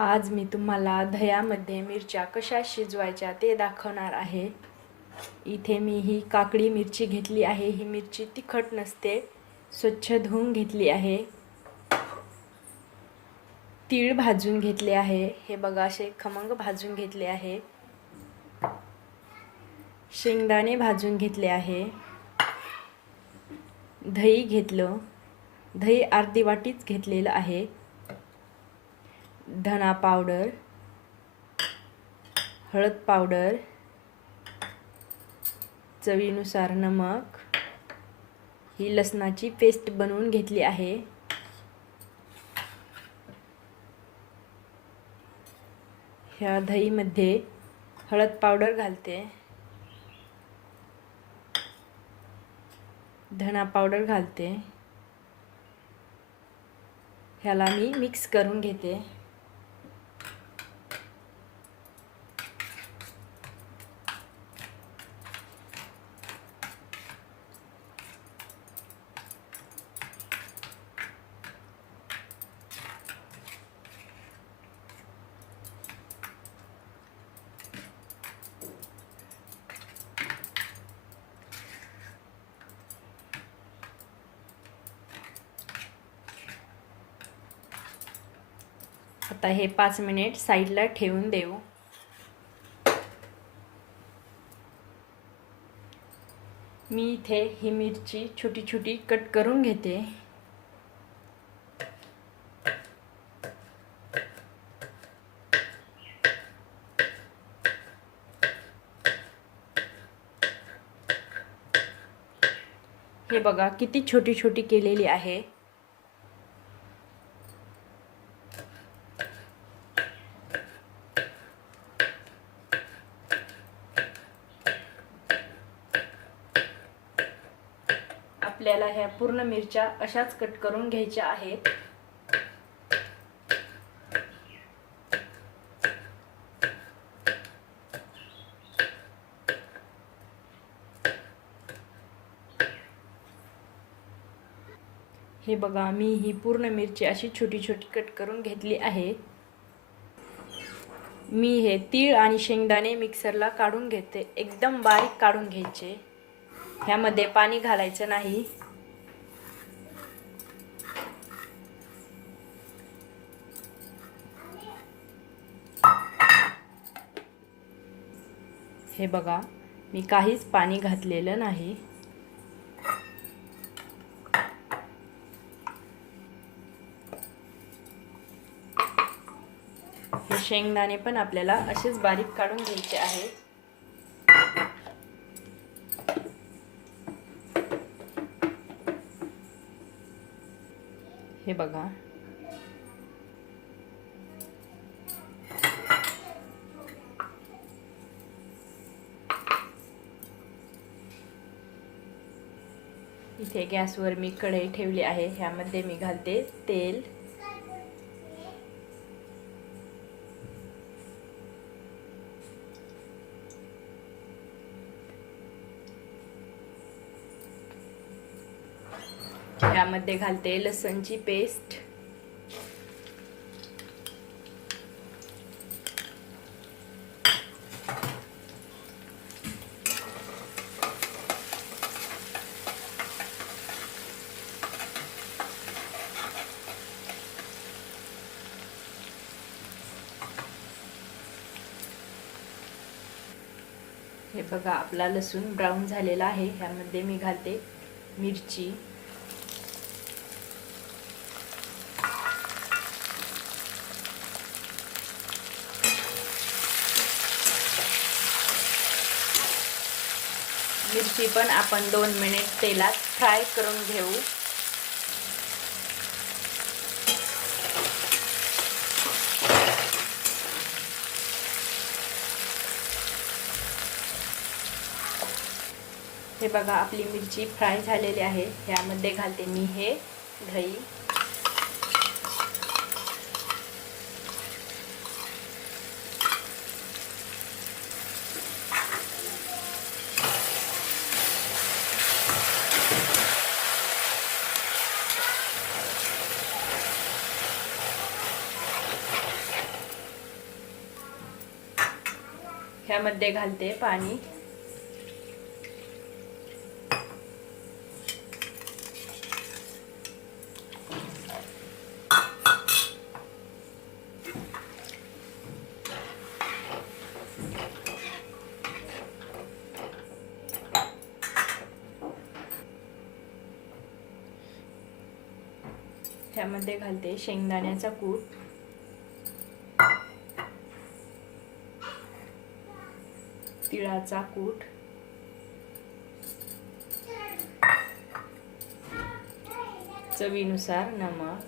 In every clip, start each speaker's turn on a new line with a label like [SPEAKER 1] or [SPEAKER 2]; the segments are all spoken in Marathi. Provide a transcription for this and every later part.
[SPEAKER 1] आज मी तुम्हाला दह्यामध्ये मिरच्या कशा शिजवायच्या ते दाखवणार आहे. इथे मी ही काकडी मिरची घेतली आहे. ही मिरची तिखट नसते स्वच्छ धुवून घेतली आहे. तीळ भाजून घेतले आहे. हे बघा असे खमंग भाजून घेतले आहे. शेंगदाणे भाजून घेतले आहे. दही घेतलं. दही अर्धी वाटीच घेतलेलं आहे. धना पावडर हळद पावडर चवीनुसार नमक. ही लसणाची पेस्ट बनवून घेतली आहे. ह्या दहीमध्ये हळद पावडर घालते. धना पावडर घालते. ह्याला मी मिक्स करून घेते. आता हे पाच मिनिट साईडला ठेवून देऊ. मी इथे ही मिरची छोटी छोटी कट करून घेते. हे बघा किती छोटी छोटी केलेली आहे. आपल्याला ह्या पूर्ण मिरच्या अशाच कट करून घ्यायच्या आहेत. हे बघा मी ही पूर्ण मिरची अशी छोटी छोटी कट करून घेतली आहे. मी हे तीळ आणि शेंगदाणे मिक्सरला काढून घेते. एकदम बारीक काढून घ्यायचे. ह्यामध्ये पाणी घालायचं नाही. हे बघा मी काहीच पाणी घातलेलं नाही. हे शेंगदाणे पण आपल्याला असेच बारीक काढून घ्यायचे आहेत. हे बघा. इथे गॅसवर मी कढई ठेवली आहे. ह्यामध्ये मी घालते तेल. ह्यामध्ये घालते लसणची पेस्ट. हे बघा आपला लसूण ब्राऊन झालेला आहे. ह्यामध्ये मी घालते मिरची. मिरची पण आपण दोन मिनिट तेलात फ्राय करून घेऊ. हे बघा आपली मिरची फ्राय झालेली आहे. ह्यामध्ये घालते मी हे दही. ह्यामध्ये घालते पाणी. ह्यामध्ये घालते शेंगदाण्याचा कूट. तिळाचा कूट. चवीनुसार नमक.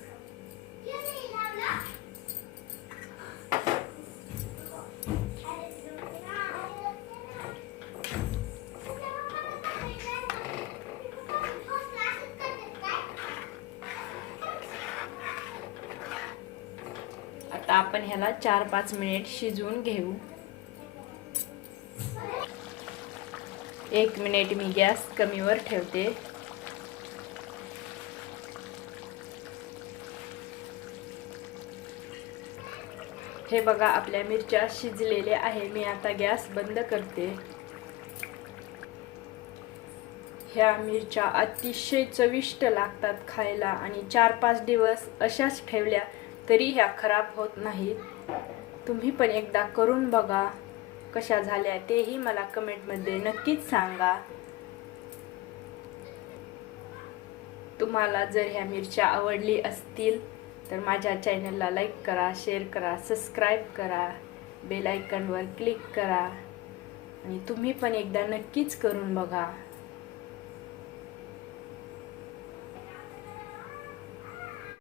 [SPEAKER 1] आता आपण ह्याला चार पाच मिनिट शिजवून घेऊ. एक मिनिट मी गॅस कमीवर ठेवते. हे बघा आपल्या मिरच्या शिजलेल्या आहे. मी आता गॅस बंद करते. ह्या मिरच्या अतिशय चविष्ट लागतात खायला आणि चार पाच दिवस अशाच ठेवल्या तरी ह्या खराब होत नाहीत. तुम्ही पण एकदा करून बघा. कशा झाल्या तेही मला कमेंटमध्ये नक्कीच सांगा. तुम्हाला जर ह्या मिरच्या आवडली असतील तर माझ्या चॅनलला लाईक करा शेअर करा सबस्क्राईब करा बेल आयकॉनवर क्लिक करा. आणि तुम्ही पण एकदा नक्कीच करून बघा.